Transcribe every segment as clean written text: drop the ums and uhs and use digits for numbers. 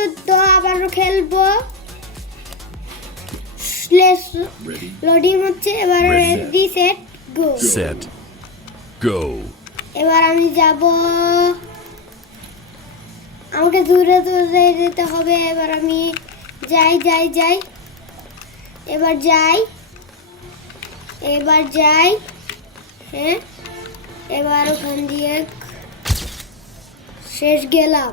যুদ্ধ আবারও খেলবো। লোডিং হচ্ছে, এবার ready set go. Set. Go. এবার আমি যাব, আমাকে দূরে দূরে যেতে হবে। এবার আমি যাই যাই যাই, এবার যাই, এবার যাই। হ্যাঁ, এবার ওখান দিয়ে শেষ গেলাম।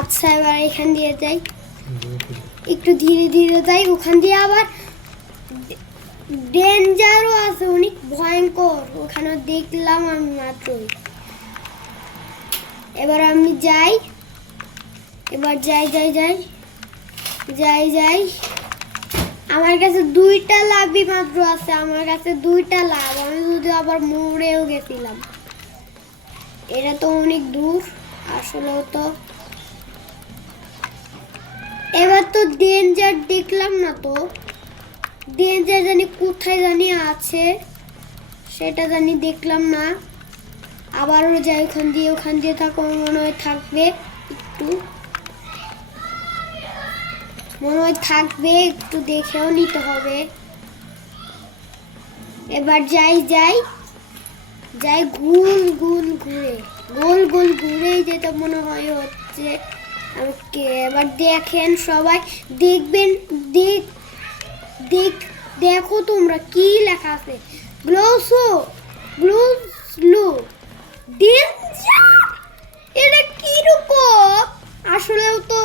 আচ্ছা, এবার এখান দিয়ে যাই, একটু ধীরে ধীরে যাই। ওখান দিয়ে আবার ডেঞ্জারও আছে, অনেক ভয়ঙ্কর। ওখানে দেখলাম আমি মাত্রই। এবার আমি যাই, এবার যাই যাই যাই যাই যাই। আমার কাছে 2টা লাভই মাত্র আছে, আমার কাছে 2টা লাভ। আমি যদি আবার মরেও গেছিলাম। এটা তো অনেক দূর আসলেও তো। এবার তো ডেঞ্জার দেখলাম না তো, ডেঞ্জার জানি কোথায় জানি আছে, সেটা জানি দেখলাম না। আবারও যাই ওখান দিয়ে থাকো, মনে হয় থাকবে একটু, মনে হয় থাকবে একটু, দেখেও নিতে হবে। এবার যাই যাই যাই, গোল গোল ঘুরে, গোল গোল ঘুরেই যেতে মনে হয় হচ্ছে আমাকে। এবার দেখেন সবাই, দেখবেন, দেখো তোমরা কি লেখা আছে, গ্লোসো গ্লোসলো ডেঞ্জার। এটা কিরকম আসলেও তো?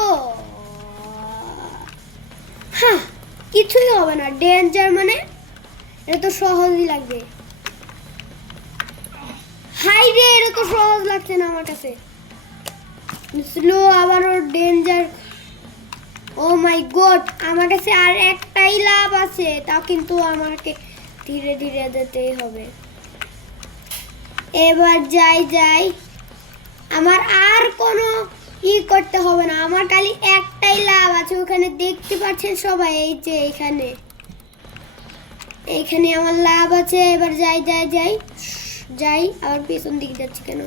হ্যাঁ, কিছুই হবে না। ডেঞ্জার মানে এটা তো সহজই লাগবে। হাই রে, এটা তো সহজ লাগছে না আমার কাছে। স্লো আবারও ডেঞ্জার। ও মাই গড, আমার কাছে আর একটাই লাভ আছে, তাও কিন্তু আমাকে ধীরে ধীরে যেতেই হবে। এবার যাই যাই, আমার আর কোনো করতে হবে না, আমার খালি একটাই লাভ আছে। ওখানে দেখতে পাচ্ছেন সবাই, এই যে এইখানে আমার লাভ আছে। এবার যাই যাই যাই যাই, আবার পেছন দিকে যাচ্ছি কেন?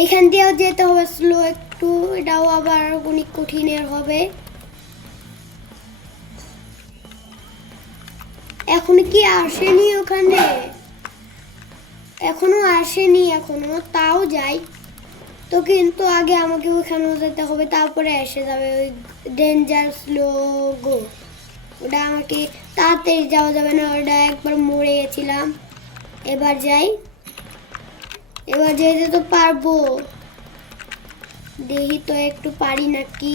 এইখান দিয়েও যেতে হবে স্লো একটু, এটাও আবার অনেক কঠিনের হবে। এখন কি আসেনি ওখানে? এখনো আসেনি এখনো, তাও যাই তো। কিন্তু আগে আমাকে ওখানেও যেতে হবে, তারপরে এসে যাবে ওই ডেঞ্জার স্লো গো। ওটা আমাকে তাড়াতাড়ি যাওয়া যাবে না, ওটা একবার মরে গেছিলাম। এবার যাই, এবার যেতে তো পারবো, দেখি তো একটু পারি নাকি।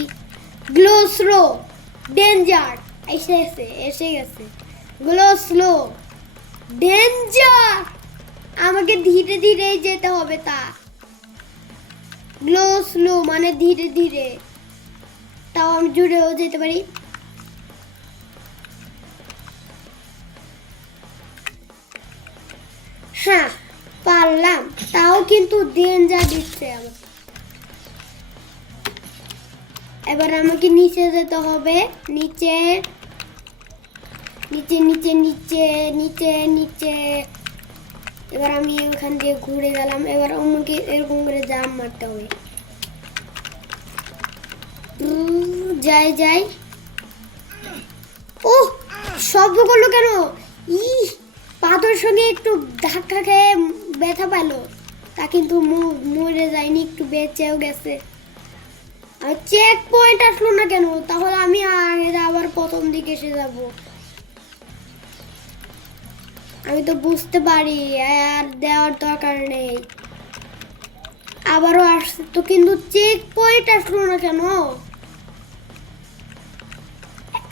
গ্লো স্লো ডেঞ্জার এসে গেছে। গ্লো স্লো ডেঞ্জার, আমাকে ধীরে ধীরে যেতে হবে। তা গ্লো স্লো মানে ধীরে ধীরে, তাও আমি জুড়েও যেতে পারি। হ্যাঁ, পারলাম, তাও কিন্তু ডেঞ্জার দিচ্ছে আমাকে। এবার আমাকে নিচে যেতে হবে, নিচে নিচে নিচে নিচে নিচে নিচে। এবার আমি ওখান দিয়ে ঘুরে গেলাম। এবার আমাকে এরকম করে জাম মারতে হবে। যাই যাই। ও, শব্দ করলো কেন? পাথর সঙ্গে একটু ধাক্কা খেয়ে ব্যথা পেলো, তা কিন্তু মরে যায়নি, একটু বেঁচেও গেছে। আর চেক পয়েন্ট আসলো না কেন? তাহলে আমি আবার প্রথম দিকে এসে যাব। আমি তো বুঝতে পারি আর দেওয়ার দরকার নেই। আবারও আসছে তো, কিন্তু চেক পয়েন্ট আসলো না কেন?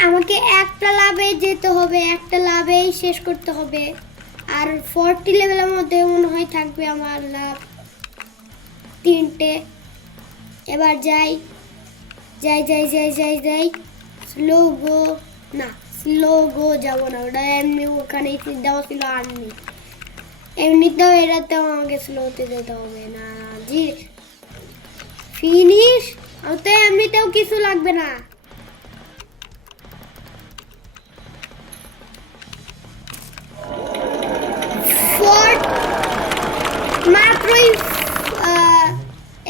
আমাকে একটা লাভে যেতে হবে, একটা লাভেই শেষ করতে হবে। আর 40 লেভেলের মধ্যে মনে হয় থাকবে আমার লাভ 3টে। এবার যাই যাই যাই যাই যাই যাই, স্লো গো। না, স্লো গো যাবো না, ওটা এমনি ওখানে দেওয়া ছিল আর্মি। এমনিতেও এটাতেও আমাকে স্লোতে যেতে হবে না জি। ফিনিশ, তো এমনিতেও কিছু লাগবে না। মাত্রই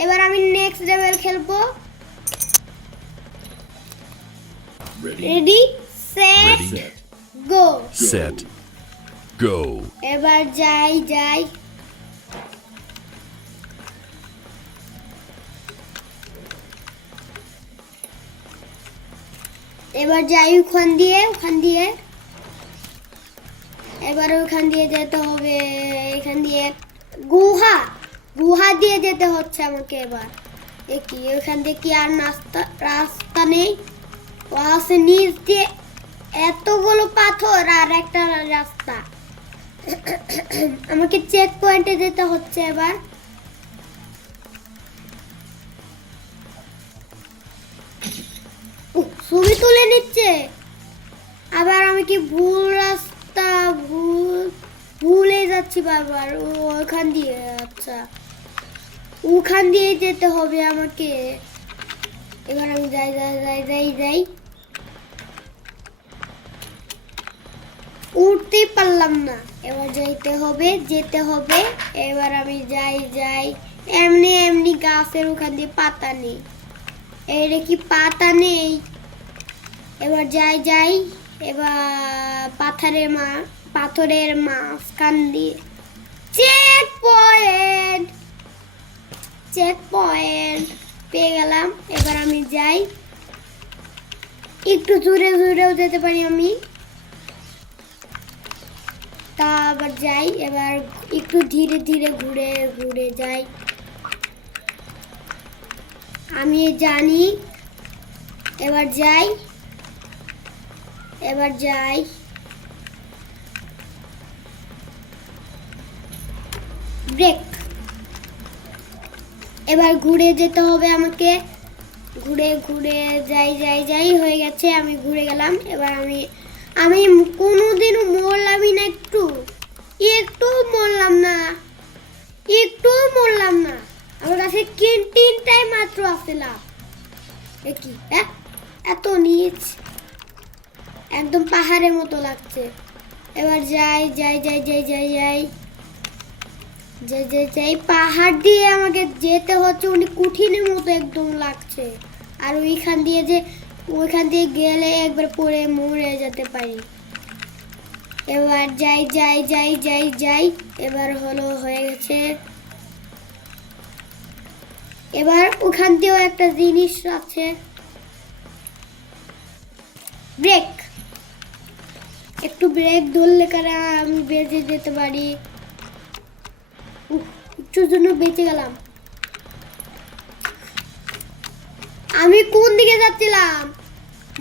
এবার আমি ফেলবো। Ready. Ready set Ready. গো। Set. Go. এবার যাই যাই। এবার যাই ওখান দিয়ে এবার ওখান দিয়ে যেতে হবে, এখান দিয়ে গুহা দিয়ে যেতে হচ্ছে আমাকে। এবার দেখি ওখান দিয়ে কি আর রাস্তা নেই। ও আছে নিচ দিয়ে এতগুলো পাথর আর একটা রাস্তা। আমাকে চেক পয়েন্টে যেতে হচ্ছে এবার। ছবি তুলে নিচ্ছে। আবার আমি কি ভুল রাস্তা ভুলে যাচ্ছি বারবার। ওখান দিয়ে, আচ্ছা ওখান দিয়ে যেতে হবে আমাকে। এবার আমি যাই যাই যাই যাই যাই। উঠতেই পারলাম না। এবার যেতে হবে। এবার আমি যাই যাই। এমনি এমনি গাছের ওখান দিয়ে পাতা নেই। এর কি পাতা নেই। এবার যাই যাই। এবার পাথরের মাঝখান দিয়ে চেক পয়েন্ট পেয়ে গেলাম। এবার আমি যাই। একটু জোরেও যেতে পারি আমি। তা আবার যাই। এবার একটু ধীরে ধীরে ঘুরে যাই। আমি জানি। এবার যাই। ব্রেক। এবার ঘুরে যেতে হবে আমাকে। ঘুরে যাই হয়ে গেছে। আমি ঘুরে গেলাম। এবার আমি কোনোদিনও মরলামই না। একটু মরলাম না। আমার কাছে তিনটাই মাত্র আসলাম। কি এত নিচ, একদম পাহাড়ের মতো লাগছে। এবার যাই। পাহাড় দিয়ে আমাকে যেতে হচ্ছে। উনি কঠিনের মতো একদম লাগছে। আর ওইখান দিয়ে গেলে একবার পরে মরে যেতে পারি। এবার যাই। এবার হয়ে গেছে। এবার ওখান দিয়েও একটা জিনিস আছে, ব্রেক। একটু ব্রেক ধরলে কারা আমি বেঁচে যেতে পারি। একটুর জন্য বেঁচে গেলাম। আমি কোন দিকে যাচ্ছিলাম?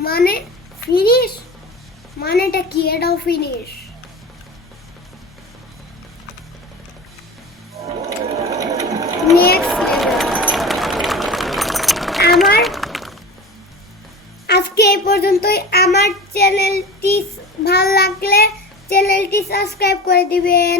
মানে ফিনিশ, মানেটা কি? এটাও ফিনিশ। নেক্সট আমার আজকে এই পর্যন্তই। আমার চ্যানেলটি ভালো লাগলে চ্যানেলটি সাবস্ক্রাইব করে দিবেন।